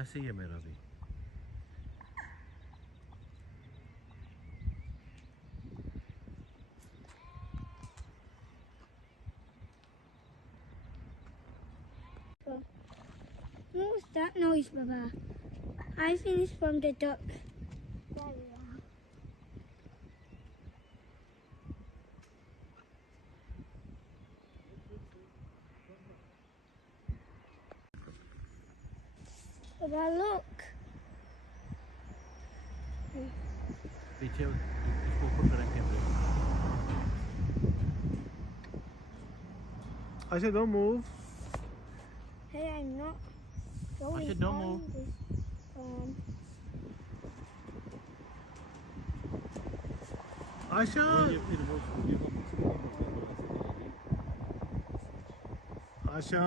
ऐसे ही है मेरा भी। What was that noise, Baba? I think it's from the duck. There we are. Baba, look. पीछे इसको ऊपर करें कैमरे। I said don't move. Hey, I'm not going I said don't on move. this farm. Asha Asha